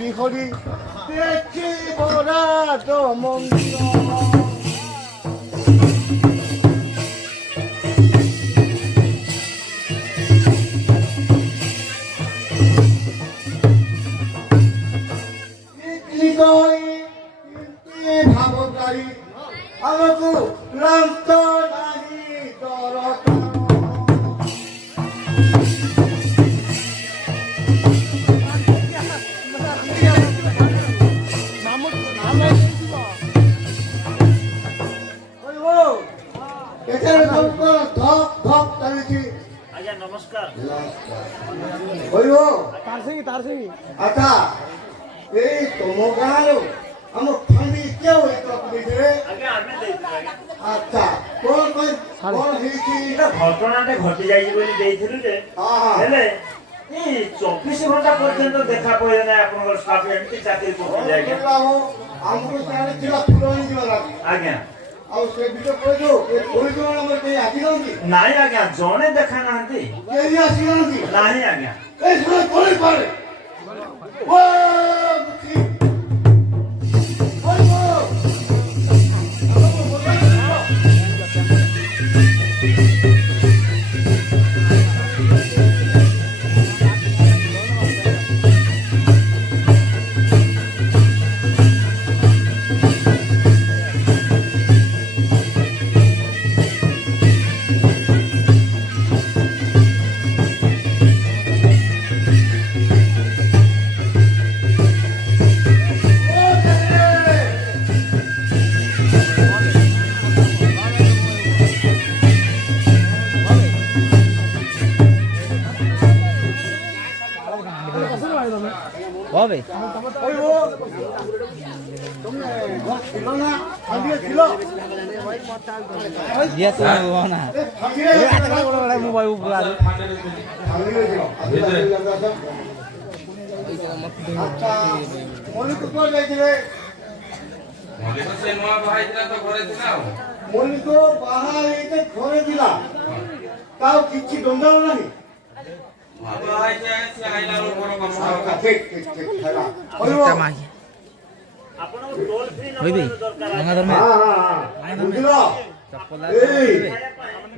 বিহরি দেখিব রাজ মন্দির। ভাবকারী আমাকে ক্লান্ত নাহি দরকার। ধপ ধপ চালিছি। আজ্ঞা নমস্কার। আচ্ছা এই তোম গাঁর ଆମ ଫାଣ୍ଡି କିଏ ହୋଇଥିବ ଦେଇଥିଲେ? ଆଚ୍ଛା କଣ ହେଇଛି? ଘଟଣାଟେ ଘଟି ଯାଇଛି ବୋଲି ଦେଇଥିଲୁ ଯେ ହେଲେ ଏଇ 24 ଘଣ୍ଟା ପର୍ଯ୍ୟନ୍ତ ଦେଖା ପଡ଼ିଲେ ନାହିଁ ଆପଣଙ୍କର ଷ୍ଟାଫ୍ ଏମିତି ଚାକିରି କରୁଛନ୍ତି ଆଜ୍ଞା। ଆମକୁ ତାହେଲେ ଥିଲା ଫୁଲ ହେଇଯିବା ଲାଗି। ଆଜ୍ଞା ଆଉ ସେ ଭିତରେ କହିଛୁ କୋଡ଼ିଏ ଜଣ ଆମର କେହି ଆସିନାହାନ୍ତି? ନାଇଁ ଆଜ୍ଞା ଜଣେ ଦେଖା ନାହାନ୍ତି। କେହି ଆସିନାହାନ୍ତି? ନାହିଁ ଆଜ୍ଞା। ଏ ଶୁଣ କୋଳି ପାରେ হবে ମଲ୍ଲିକ ବାହା ହେଇତେ ଘରେ ଥିଲା ତାଉ କିଛି ଦଣ୍ଡ ନାହିଁ।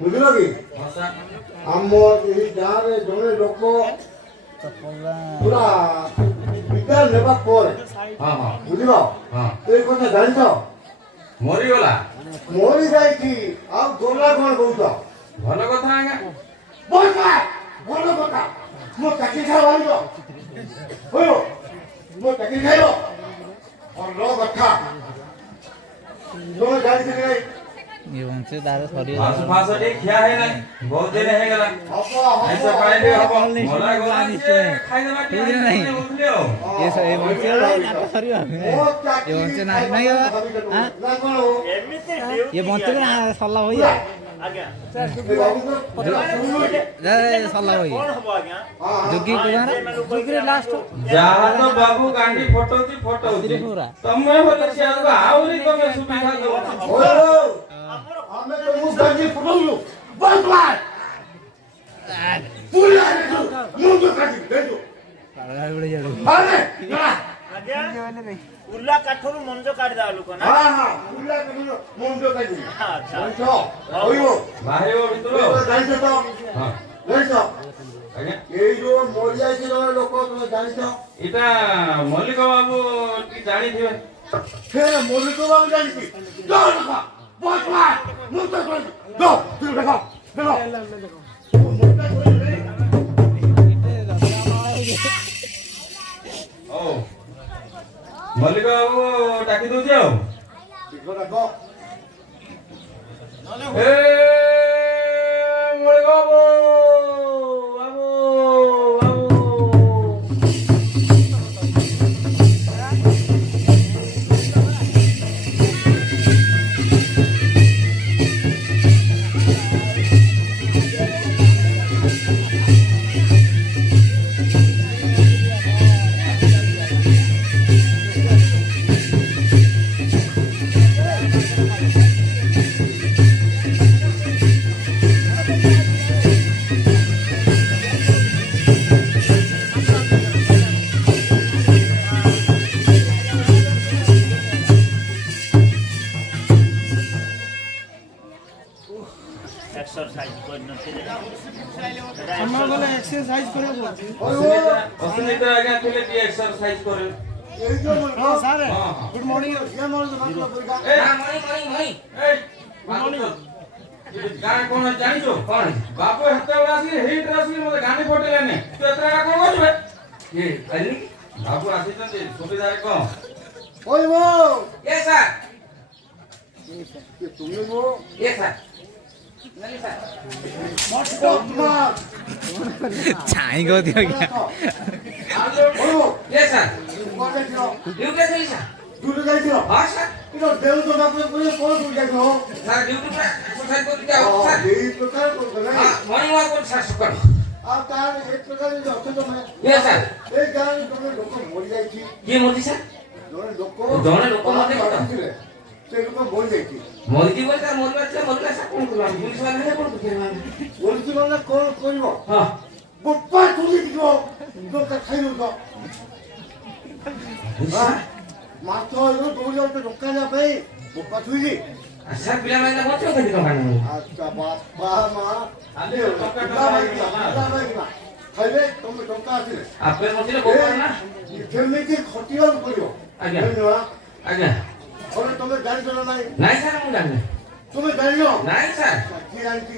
ବୁଝିଲ କି ଆମ ଏଇ ଗାଁରେ ଜଣେ ଲୋକ ପୁରା ବିଦାୟ ନେବା ପରେ ବୁଝିଲ ଏ କଥା ଜାଣିଛ? ମରିଗଲା ମରି ଯାଇଛି ଆଉ ଗଲା କଣ କହୁଛ? ଭଲ କଥା ଆଜ୍ଞା। ଭଲ କଥା ମୋ ଚାକିରି ଖାଇବ ଆଣିବ ମୋ ଚାକିରି ଖାଇବ ଭଲ କଥା ତମେ ଜାଣିଥିଲି ନାଇଁ ମାଂସ ଫାଂସ ଟିକେ ଖିଆ ହେଇନାହିଁ ବହୁତ ଦିନ ହେଇଗଲା। ଆଇଁଷ ପାଣି ଟିକେ ହବ ମଲା ଗଲା ଖାଇଦେବା ଟିକେ କହୁଥିଲି ଆଉ। ଯାହା ତ ବାବୁ ଗାଣ୍ଡି ଫଟଉଛି ତମେ ବୋଲେ ସିଆଡ଼କୁ ଆହୁରି ତମେ ସୁବିଧା ଦଉଛ। ଆମେ ତ ମୁଁ ଗାଣ୍ଡି ଫୁଟଉଛୁ ବନ୍ଦ ମାର ପୁରା ମୁଣ୍ଡ କାଟି ଦେଖୁ ଆରେ ଉଲ୍ଲା କାଠରୁ ମଞ୍ଜ କାଢିଦବା ଲୋକ ନା? ଉଲ୍ଲା କାଠରୁ ମଞ୍ଜ କାଢି ଆଚ୍ଛା ବାହାରିବ ଭିତରୁ ଜାଣିଛ ତ? ଜାଣିଛ ଆଜ୍ଞା ଏଇ ଯୋଉ ମରିଯାଇଛି ଜଣେ ଲୋକ ତମେ ଜାଣିଛ? ଏଇଟା ମଲ୍ଲିକ ବାବୁ ଟିକେ ଜାଣିଥିବେ। ସେ ମଲ୍ଲିକ ବାବୁ ଜାଣିଛି ମଲ୍ଲିକ ବାବୁ ଡାକି ଦଉଛି ଆଉ ମଲ୍ଲିକ ବାବୁ আমার বলে এক্সারসাইজ করে বলছি অসুবিধা আগে তুলে দিয়ে এক্সারসাইজ করে এই যে হ্যাঁ স্যার হ্যাঁ গুড মর্নিং ইয়ে মনে মাত্র পরীক্ষা এই মনি এই গান কোন জানিছো কোন বাপু হেতে বড় আসি হিট আসি মতে গানি ফটেলে নে তুই এতরা কোন করবে ये अली বাপু আসিছন্তি সুবিধারে কম ওই গো ये सर কি তুমি গো ये सर नहीं सर তোমার ছাই গো দিও গিয়া বলো ये सर কোথায় ছিল ड्यूटी से सर দুটো যাইছিল हां सर কিন্তু দেউ তো ডাক্তার করে কোন কোন যাইছিল सर ड्यूटी पर एक्सरसाइज को क्या सर এই প্রকার করতে না हां मॉर्निंग वॉक को सर कर আর তার এক প্রকার যে অর্থ তো মানে ये सर এই গান তুমি লোক মরি যাইছি ये मोदी सर জনে লোক জনে লোক মরে গেল। সেই লোক মরি যাইছি मोदी बोलता मोदी बोलता मोदी सर कौन कर पुलिस वाले है कौन कर বলছি মানে কোন করিব हां বপ্পা তুলি দিব লোক খাইলো তো सर মাত্র হলো দৌড়তে ঢোকা যাবে বপ্পা তুলি सर पिला मैंने बहुत चोट दी कंपनी আচ্ছা বাপ্পা মা আলে টকা খাইলে তুমি ঢোকা আসলে आप पे मोदी को ना কেমিতি খটিয়ন করিব আজ্ঞা। বুঝলা आज्ञा ওরে তুমি জানিছ না নাই नहीं सर मुझे नहीं তুমি জানিও नहीं सर কি জানতি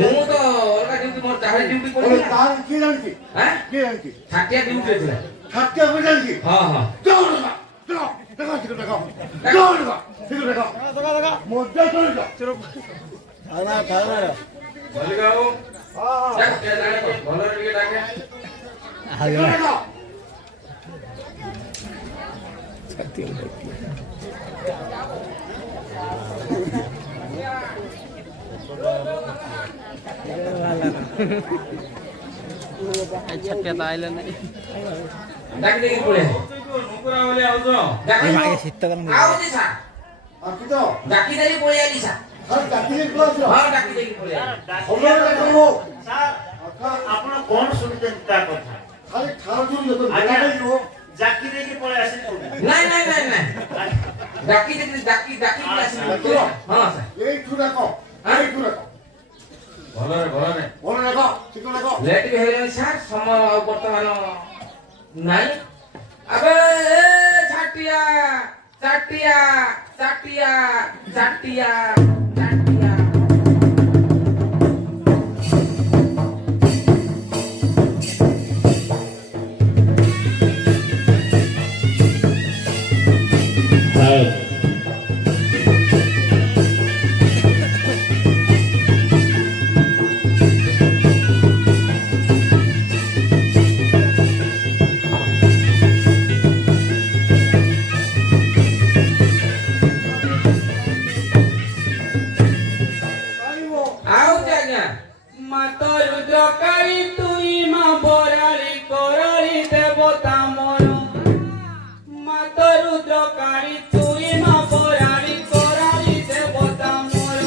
ମୁଁ ତ ଅଲଗା ଡ୍ୟୁଟି ମୋର ଚାହାଳି ଡ୍ୟୁଟି ওরে ପଡିଥିଲା তার কি জানতি হ্যাঁ কি জানতি ছাটিଆ ଡ୍ୟୁଟି ଥିଲା থাকতে হবে জানতি ହଁ ହଁ দৌড়া দেখো দেখো ঠিক দেখো দৌড়া ঠিক দেখো দেখা দেখা মধ্যে চলে যাও খানা খানা বলিগাও ଦେଖ কে জানে ভলরে ଟିକେ ডাকে দেখো আচ্ছা পেতা আইলে নাই ଡାକି ଦେଇକି ପଳେଇ নুকুরা বলে আউছ ଡାକି শীত কারণ ଆଉଛି ସାର୍ আর কি তো ଡାକି ଦେଇକି ପଳେଇ ଆଇଲି ସାର୍ আর চাকরি ক্লাস ହଁ ଡାକି ଦେଇକି ପଳେଇ ଆଇଲି খবর রাখো ସାର୍ ଆପଣ କଣ ଶୁଣିଛନ୍ତି ତା କଥା খালি খাওয়া জন্য তো আজ্ঞା। বেলা দিব ଜାକି ଦେଇକି ପଳେଇ ଆସିଲି ନାଇଁ ନାଇଁ ନାଇଁ ନାଇଁ ଡାକି ଦେଇକି ଡାକି ପଳେଇ ଆସିଲି ହଁ ସାର୍ এই টু রাখো এই টু রাখো ভলরে ভলরে মনে রাখো ঠিক রাখো ଲେଟ୍ ବି ହେଇଗଲାଣି ସାର୍ ସମୟ ଆଉ ବର୍ତ୍ତମାନ ନାଇଁ ଆବେ ଏ ଛାଟିଆ ଚାଟିଆ ଚାଟିଆ ଚାଟିଆ ଚାଟିଆ কাইবো ଆଉଛି ଆଜ୍ଞା মাতা রুদ্রকারী তুই মা বরালি করালি দেবতা মর মাতা রুদ্রকারী তুই মা বরালি করালি দেবতা মর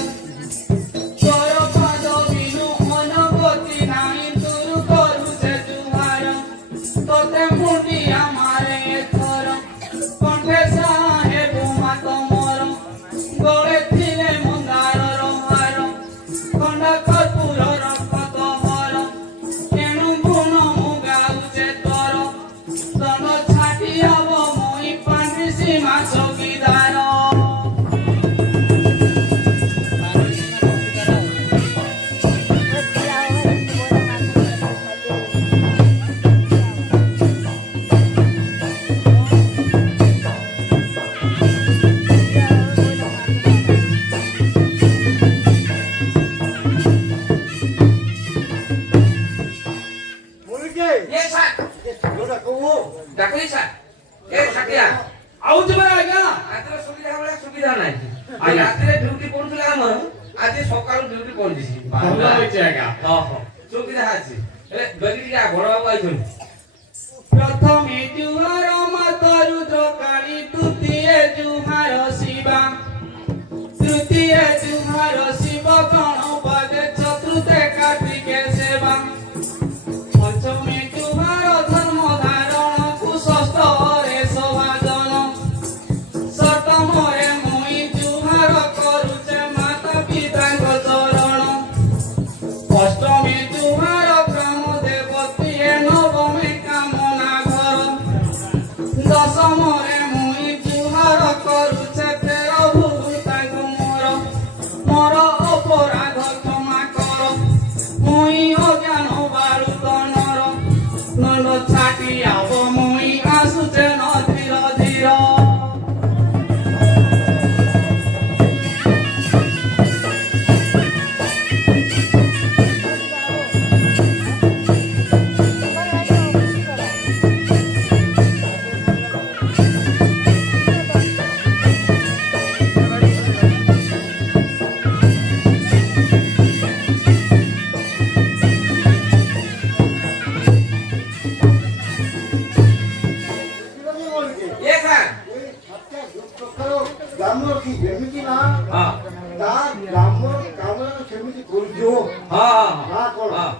কর পদ বিনু অনুগতি নাই তুর করুছে জুহার তোতে মুন্ডি আমারে থর কণ্ঠে সাহেব মাত মর গড়ে ଥିଲେ মন্দারর হার খଣ୍ଡা কর্পূরর কতহর তেণু গুণ মু গাউছে তর তন ছাটি হব মই পান্ডি সীমা চকিদার মুরগে ଏ ସାର୍ ଯୋଉଟା କହୁ ଡାକିଲି ସାର୍ ଏ ଛାଟିଆ আউজ বড় আজ্ঞা ରାତିରେ ସୁବିଧା ଭଳିଆ ସୁବିଧା ନାହିଁ ଆଉ ରାତିରେ ଡ୍ୟୁଟି ପଡୁଥିଲା ଆମର ଆଜି ସକାଳୁ ଡ୍ୟୁଟି ପଡିଛି ଭଲ হইছে আজ্ঞা ଓହୋ ସୁବିଧା ଅଛି ହେଲେ ବେଗି ଟିକେ ବଡ ବାବୁ ଆଇଛନ୍ତି প্রথমে জুহার মাতা রুদ্রকারী দ্বিতীয় জুহার শিবা তৃতীয় জুহার শিব গণপদে চতুর্থে কার্তিকে সেবা পঞ্চমে জুহার ধর্ম ধারণ কুষষ্ঠরে শোভাজন সপ্তমরে মই জুহার করুছে মাতা পিতাঙ্ক চরণ অষ্টমে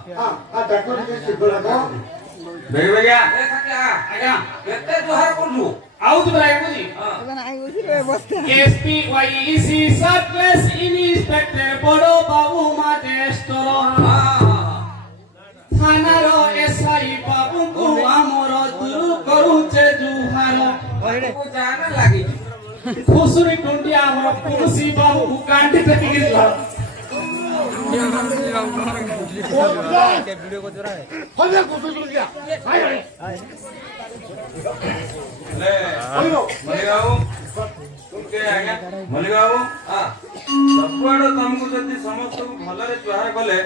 ଦେଖ ଟିକେ ଶୀଘ୍ର ଦେଖ ବେଗ ବେଗିଆ ଏ ଠାକିଆ ଆଜ୍ଞା କେତେ ଜୁହାର କରୁଛୁ ଆଉ ତୁ ବରା ବୁଝି SPYEC surplus inspector বড় বাবু মাজেষ্টর থানার SI বাবুଙ୍କୁ ଆମର ଦୂର କରୁଛେ ଜୁହାର ତୁ ଜାନ ଲାଗି ଖୁସୁରି ଟୁଣ୍ଡିଆ ଆମର ପୁରୁଷି ବାବୁ କାଣ୍ଡି ଟେକିକି ସବୁଆଡୁ ତମକୁ ଯଦି ସମସ୍ତଙ୍କୁ ଭଲରେ ଜୁହାର କଲେ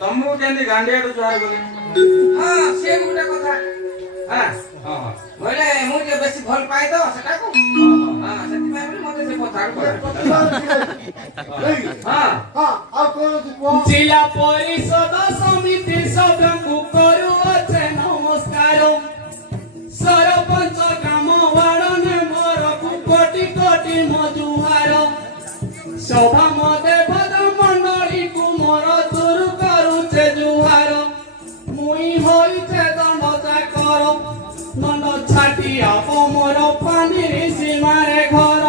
ତମକୁ କେମିତି ଗାଣ୍ଡିଆଠୁ ଜୁହାର କଲେ ହଁ ସେ ଗୋଟେ କଥା ବୋଇଲେ ମୁଁ ଟିକେ ବେଶୀ ଭଲ ପାଏ ତ ସେଟାକୁ ସେଥିପାଇଁ ବୋଲି ମତେ ସେ କଥା ଆଉ କଣ ତୁ କୁହ ଜିଲ୍ଲା ପରିଷଦ ସମିତି ସଭ୍ୟଙ୍କୁ କରୁଅଛେ ନମସ୍କାର ସରପଞ୍ଚ ଗ୍ରାମ ୱାର୍ଡ ମେମ୍ବରକୁ କୋଟି କୋଟି ମଜୁହାର ସଭା ମଦେବଦ ମଣ୍ଡଳୀକୁ ମୋର ଦୂର କରୁଛେ ଜୁହାର ମୁଇଁ ହୋଇଛେ ଦଣ୍ଡ ଚାକର ଦଣ୍ଡ ଛାଟି ଆବ ମୋର ପାଣିରେ ସୀମାରେ ଘର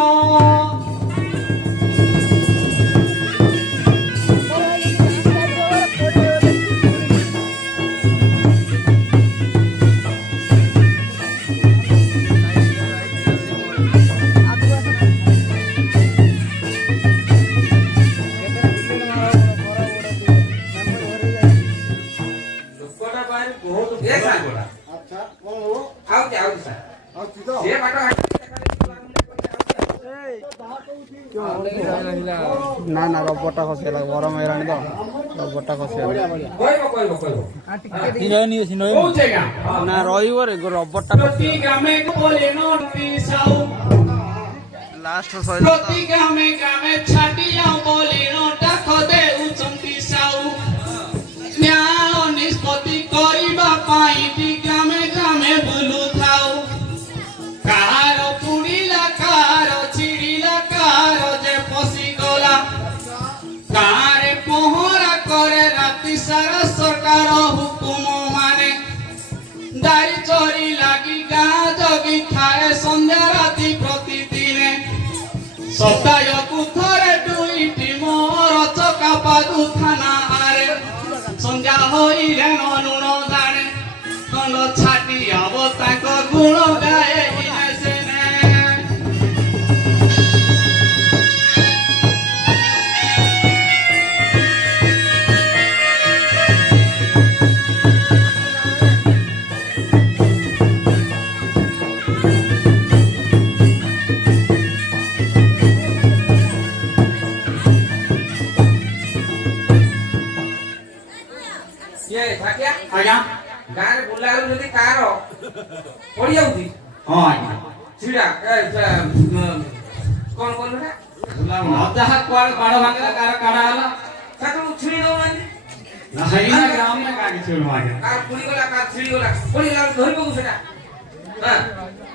ଲୋକଟା ପାଇଁ ବହୁତ ଏ ଭଲ ସାର୍। ଲୋକଟା। ଆଚ୍ଛା କଣ ହବ ଆଉଛି ସାର୍ ଆଉ ତୁ ତ ସେ ବାଟ ନା ନା ରବରଟା ଖସିଗଲା ଗରମ ହେଇଗଲାଣି ତ ରବରଟା ଖସିଗଲା କୋଉ ଜାଗା ନା ରହିବ ରେ ରବରଟା ପ୍ରତି ଗ୍ରାମେ ବୋଲେ ନୋଟି ସାଉ ଲାଷ୍ଟ ପ୍ରତି ଗ୍ରାମେ ଗ୍ରାମେ ଛାଟିଆ ବୋଲେ ନୋଟା ଖଦେ ଉଚନ୍ତି ସାଉ ନ୍ୟାୟ ନିଷ୍ପତ୍ତି କରିବା ପାଇଁ ଟି ଗ୍ରାମେ ଗ୍ରାମେ ବୁଲୁଥାଉ କାହାର ପୁଡ଼ିଲା କାହାର ଛିଡ଼ିଲା କାହାର ଯେ ପଶିଗଲା ଗାଁରେ ପହଁରା କରେ ରାତି ସାରା ସରକାର ହୁକୁମ ମାନେ ଦାରି ଚୋରି ଲାଗି ଗାଁ ଜଗି ଥାଏ ସନ୍ଧ୍ୟା ରାତି ପ୍ରତିଦିନେ ସପ୍ତାହକୁ ଥରେ ଦୁଇଟି ମୋର ଚକା ପାଦୁ ଥାନା ଆରେ ସନ୍ଧ୍ୟା ହୋଇଲେ ନୁଣ ଜାଣେ ଖଣ୍ଡ ଛାଟି ଆବ ତାଙ୍କ ଗୁଣ ଗାଏ ହିନେ ସେନେ ଇଏ ଠାକିଆ ଆଜ୍ଞା ଗାଁରେ ବୁଲା ଯଦି କାର ପଡି ଯାଉଛି ହଁ ଆଜ୍ଞା ଛିଡା କଣ କଲୁ ନା ଯାହା କୁଆଡେ ବାଡ଼ ଭାଙ୍ଗିଲା କାର କାଢା ହେଲା ତାକୁ ଛିଡି ଦଉନାହାନ୍ତି ନାହିଁ ନା ଗ୍ରାମରେ କାଢି ଛିଡୁ ଆଜ୍ଞା କାର ପୁଡ଼ିଗଲା କାର ଛିଡିଗଲା ପଡିଗଲା ଧରି ପକଉ ସେଟା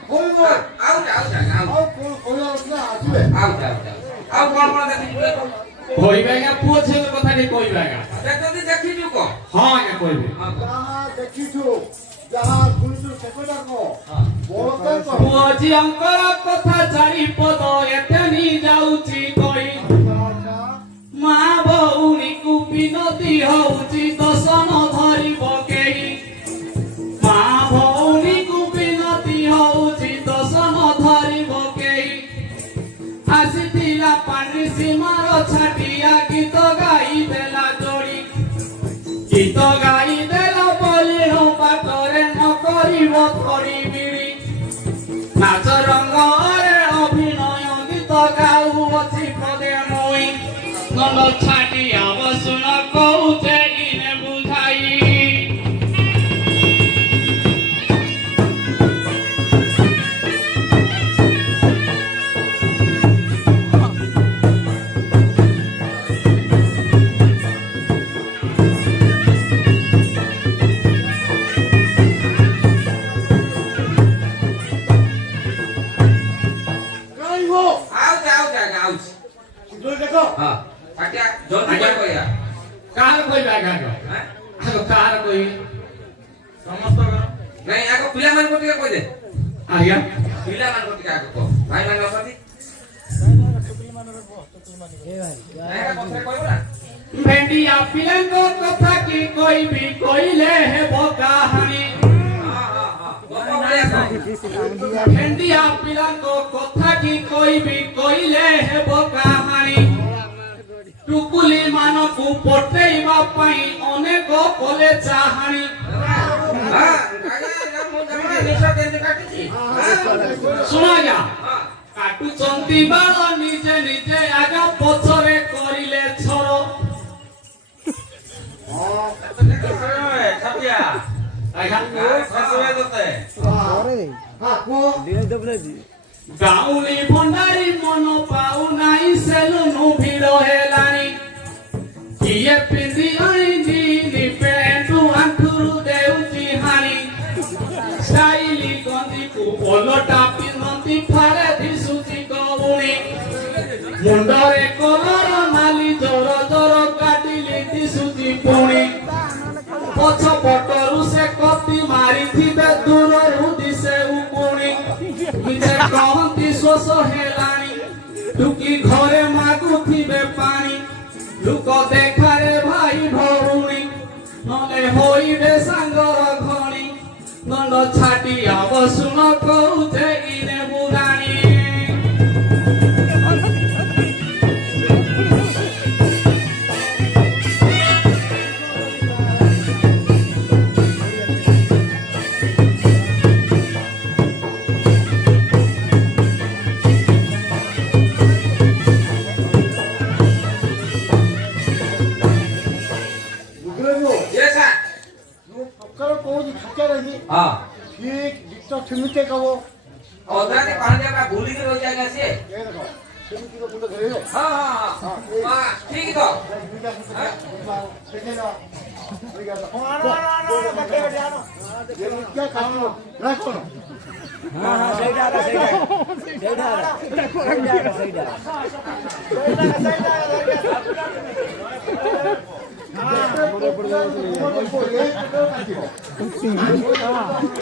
କହିବ ଆଉ ଆଉ କଣ କହିବା ଅଛି ଆସିବେ ଆଉ କଣ ଦେଖିଛୁ କହିବେ ଆଜ୍ଞା ପୁଅ ଝିଅ କଥା ଟିକେ କହିବେ ଆଜ୍ଞା ଯଦି ଦେଖିଛୁ କହ ହଁ ଆଜ୍ଞା କହିବେ ଯାହା ଦେଖିଛୁ ଯାହା ଶୁଣିଛୁ ସେ କଥା କହ ବଡ କହ ପୁଅ ଝିଅଙ୍କର କଥା ଚାରିପଦ ଏତେନି ଯାଉଛି କହି ମା ଭଉଣୀକୁ ବିନତି ହଉଛି ଦଶନ ଧରିବ କେହି ମା ଭଉଣୀକୁ ବିନତି ହଉଛି ଦଶନ ଧରିବ କେହି ଆସିଥିଲା ପାଣି ସୀମାର ଛାଟିଆ ଗୀତ ଗାଇ ଦେଲା ଯୋଡ଼ି ଗୀତ ଗାଇ ଦେଲା ବୋଲି ବାଟରେ ନ କରିବ ଥରି ବିଡ଼ି ନାଚ ରଙ୍ଗରେ ଅଭିନୟ ଗୀତ ଗାଉଅଛି ପଦେ ମୁଇଁ ନଣ୍ଡ ଛାଟିଆ ବସୁନ କହୁଛେ ଇନେ ବୁଝାଇ কই ସମସ୍ତ କର ନାଇଁ ଆଗ ପିଲାମାନଙ୍କୁ ଟିକେ କହିଦେ ଆଜ୍ଞା ପିଲାମାନଙ୍କୁ ଟିକେ ଆଗ କହ ଭାଇମାନେ ଅଛନ୍ତି ନାଇଁ ଏଟା ପଛରେ କହିବ ନା ଭେଣ୍ଡିଆ ପିଲାଙ୍କ କଥା କି କହିବି କହିଲେ ହେବ କାହାଣୀ ଗପ ଭଳିଆ କହ ଭେଣ୍ଡିଆ ପିଲାଙ୍କ କଥା କି କହିବି କହିଲେ ହେବ କାହାଣୀ ଟୁକୁଲି ମାନଙ୍କୁ ପଠେଇବା ପାଇଁ ଅନେକ କଲେ ଚାହାଣୀ ଶୁଣ ଆଜ୍ଞା କାଟୁଛନ୍ତି ବାଳ ନିଜେ ନିଜେ ଆଗା ପଛରେ କରିଲେ ଛର ଛତିଆ ଆଜ୍ଞା ଖସିବେ ତତେ ଗାଉଁଲି ଭଣ୍ଡାରୀ ମନ ପାଉନାହିଁ ସେଲୁନୁ ଭିଡ଼ ହେଲାଣି କିଏ ପିନ୍ଧି ଆଣିଛି ପେଣ୍ଟୁ ଆଣ୍ଠୁରୁ ଦେଉଛି ହାଣି ଷ୍ଟାଇଲି ଗଞ୍ଜିକୁ ଓଲଟା ପିନ୍ଧନ୍ତି ଫାରେ ଦିଶୁଛି ଗଉଣି ମୁଣ୍ଡରେ କଲର ନାଲି ଜୋର ଜୋର କାଟିଲି ଦିଶୁଛି ପୁଣି ପଛ ପଟରୁ ସେ କତି ମାରିଥିବେ ଦୂରରୁ ଦିଶେ ଉକୁଣି ନିଜେ କହନ୍ତି ଶୋଷ ହେଲାଣି ଟୁକି ଘରେ ମାଗୁଥିବେ ପାଣି ଲୋକ ଦେଖାରେ ଭାଇ ଭଉଣୀ ନହେଲେ ହୋଇବେ ସାଙ୍ଗର ଘଣୀ ଦଣ୍ଡ ଛାଟି ଆବ ଶୁଣ କହୁଛେ ଇନେ ବୁରାଣୀ ସେମିତି କବ ଅଧାରେ ପାଣି ଜାଗା ଭୁଲିକି ରହି ଯାଇନା ସିଏ ସେମିତି ମୁଣ୍ଡ ଧରିବ ହଁ ଠିକ ତ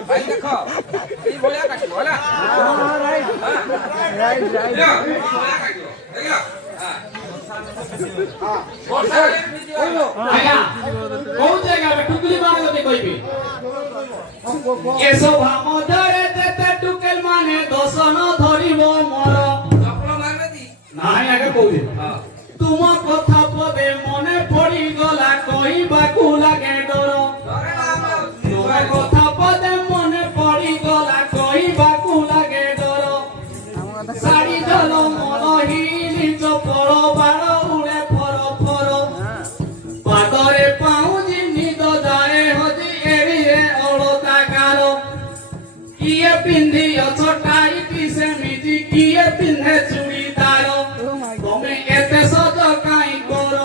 ଭାଇ ଦେଖ ଏଇ ଭଳିଆ କାଟିବ ହେଲା ଆଜ୍ଞା କୋଉ ଜାଗାରେ ଟୁକୁଲି ମାନେ ଯଦି କହିବି ଏସବୁ ମଧ୍ୟରେ ଯେତେ ଟୁକେଲ ମାନେ ଦୋଷନ ଧରିବ ମୋର ନାଇଁ ଆଜ୍ଞା କହୁଛି ତୁମ କଥା ପଦେ ମନେ ପଡିଗଲା କହିବାକୁ ଲାଗେ ଡର ତୁମ କଥା ପଦେ ମନେ ପଡିଗଲା କହିବାକୁ ଲାଗେ ଡର ଶାଢୀ ଜଲ ମନ ହିଲି ଚପଳ ବାଳ ଉଡେ ଫର ଫର ପାଦରେ ପାଉଁଜି ନିଦ ଯାଏ ହଜି ଏଡ଼ିରେ ଅଳତା ଗାର କିଏ ପିନ୍ଧି ଅଛ ଟାଇଟି ସେମିତି କିଏ ପିନ୍ଧେ ଚୁଡ଼ିଦାର ତମେ ଏତେ ସଜ କାଇଁ କର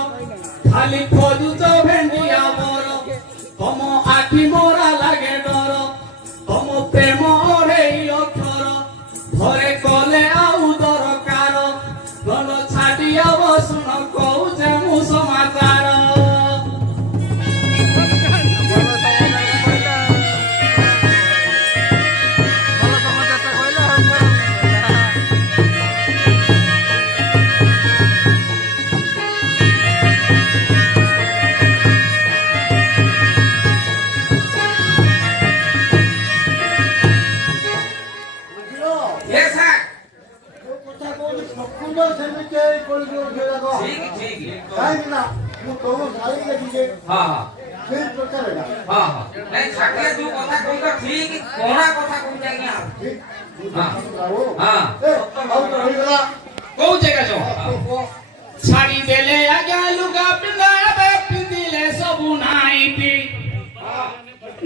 ଖାଲି ଖୋଜୁଛ ଭେଣ୍ଡିଆ ମର ତମ ଆଖି ମୋରା ଲାଗେ ଡର ତମ ପ୍ରେମ ଓଢେଇ ଅକ୍ଷର ଘରେ କଲେ ଆଉ ଦରକାର ଭଲ ଛାଡି ଆବ ଶୁଣ କହୁଛେ ମୁଁ ସମାଚାର କାହିଁକି ନା ମୁଁ ତମ ଶାଳୀକେ ଟିକେ ସେଇ ପ୍ରକାର ଛାଟିଆ ଯୋଉ କଥା କହୁଛ ଠିକ କଣା କଥା କହୁଛ ଆଜ୍ଞା ହେଇଗଲା କୋଉ ଜାଗା ଯାଅ ଛାଡି ଦେଲେ ଆଜ୍ଞା ଲୁଗା ପିନ୍ଧା ଏବେ ପିନ୍ଧିଲେ ସବୁ ନାଇଟି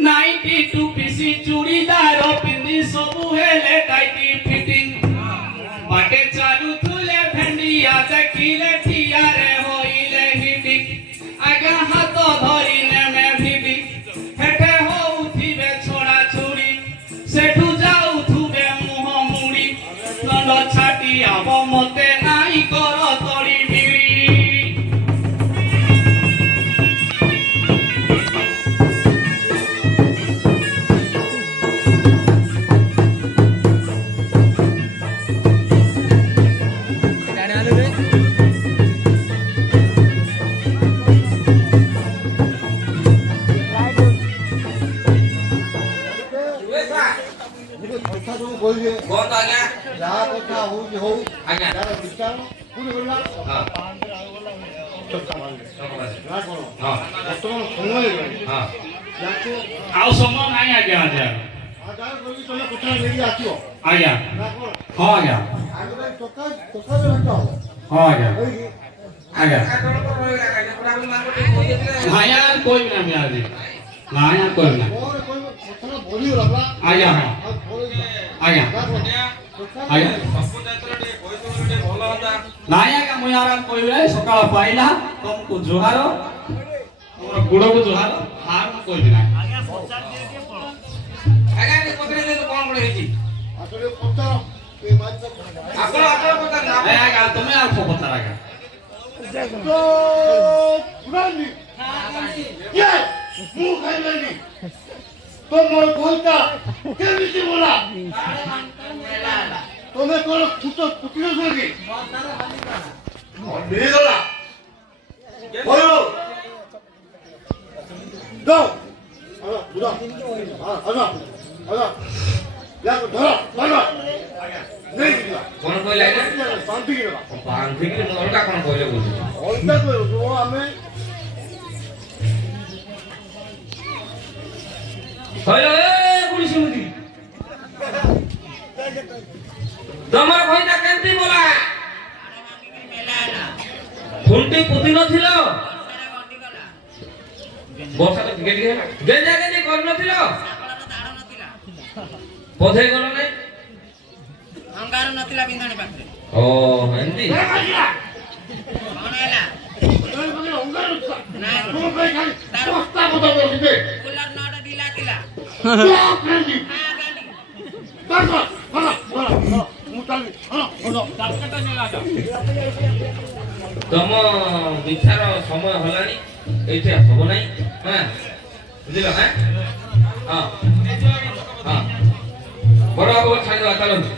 ନାଇଟି ଟୁ ପିସି ଚୁଡ଼ିଦାର ପିନ୍ଧି ସବୁ ହେଲେ ଟାଇଟି ଫିଟିଂ ବାଟେ ଚାଲୁଥିଲେ ଭେଣ୍ଡିଆ ଦେଖିଲେ ଠିଆରେ ହୋଇଲେ ହିଟି ଆଜ୍ଞା ହାତ ଧରି ନେମେ ଭିଡ଼ି ହେଠେ ହଉଥିବେ ଛଡ଼ା ଛୁଡ଼ି ସେଠୁ ଯାଉଥିବେ ମୁହଁ ମୁଡ଼ି ଦଣ୍ଡ ଛାଟି ଆବ ମତେ ନାଇଁ କର ତଳି ବିଡ଼ି କଥା ସବୁ କହିବେ କୁହନ୍ତୁ ଆଜ୍ଞା ଯାହା କଥା ହଉଛି ହଉ ଆଜ୍ଞା ଯାହାର ବିଚାର ପୁଣି ଗଲା ହଁ ଚକା ମାରିଲେ ନା କଣ ହଁ ବର୍ତ୍ତମାନ ସମୟ ହେଇଗଲାଣି ହଁ ଯାକୁ ଆଉ ସମୟ ନାହିଁ ଆଜ୍ଞା ଆଜ୍ଞା ଆଦାୟ କରିକି ତମେ କଥା ନେଇକି ଆସିବ ଆଜ୍ଞା ନା କଣ ହଁ ଆଜ୍ଞା ଆଗ ପାଇଁ ଚକା ଚକାରେ ଭେଟ ହବ ହଁ ଆଜ୍ଞା କହିକି ଆଜ୍ଞା ଆଜ୍ଞା ଆଜ୍ଞା କହିବି ନା আমি ଆଜି ନା ଆଜ୍ଞା କହିବି ନା ମୋର କହିବ କଥାଟା ବଢିଗଲା ପରା ଆଜ୍ଞା ହଁ ଆଉ କହିବା ଆଜ୍ଞା ନା କଣ ଚକା ଆଜ୍ଞା ସବୁ ଜାତିର ଟିକେ କହିଦେଲେ ଟିକେ ଭଲ ହୁଅନ୍ତା। ନାଇଁ ଆଜ୍ଞା ମୁଇଁ ଆରାମ କହିବି ସକାଳ ପାଇଲା ତମକୁ ଜୁହାର ମୋର ଗୁଡ଼କୁ ଜୁହାର ହାର ମୁଁ କହିବି ନା ଆଜ୍ଞା ଟିକେ ପଚାରି ଦିଅନ୍ତୁ କଣ କଣ ହେଇଛି আসলে কথা এই মাছ ଆପଣ ଆପଣ ପଚାର ନା ଏ ଆଜ୍ଞା ତମେ ଆଉ ପଚାର ଆଜ୍ଞା তো পুরানি কে মু খাইলানি তোমার কইতা কেমিতি বলা তুমি কোন ফুটো ফুটিলো সঙ্গে মেরে গলা বলো দাও আলা বুড়া আলা আলা লাগো ধরো ধরো নেই দিলা କଣ କହିଲେ ଆଜ୍ଞା শান্তি গেলা ବାନ୍ଧିକି ଅଲଗା କଣ କହିଲେ ବୁଝୁଛି ଅଲଗା କହିବୁ ଆମେ କହିଲ ଏ ବୁଢୀ ସିମୁଦି ତମର ଭଇତା କେମିତି ବୋଲା ଖୁଣ୍ଟି ପୁତି ନଥିଲ ବର୍ଷା ତ ଟିକେ ଟିକେ ହେଲା ଗେଞ୍ଜା ଗେଞ୍ଜି କରିନଥିଲ ପଧେଇ ଗଲ ନାଇଁ ଅଙ୍ଗାର ନଥିଲା ବିନ୍ଧାଣି ପାଖରେ ଓ ଏମିତି କଣ ହେଲା କୁଲର ନଅଟା ଢିଲା ଥିଲା ତମ ବିଚାର ସମୟ ହେଲାଣି ଏଇଠି ହବ ନାହିଁ ହଁ ବୁଝିଲ ହଁ ହଁ ହଁ ବଡ ବାବୁ ଛାଡ଼ିଦେବା ଚାଲନ୍ତୁ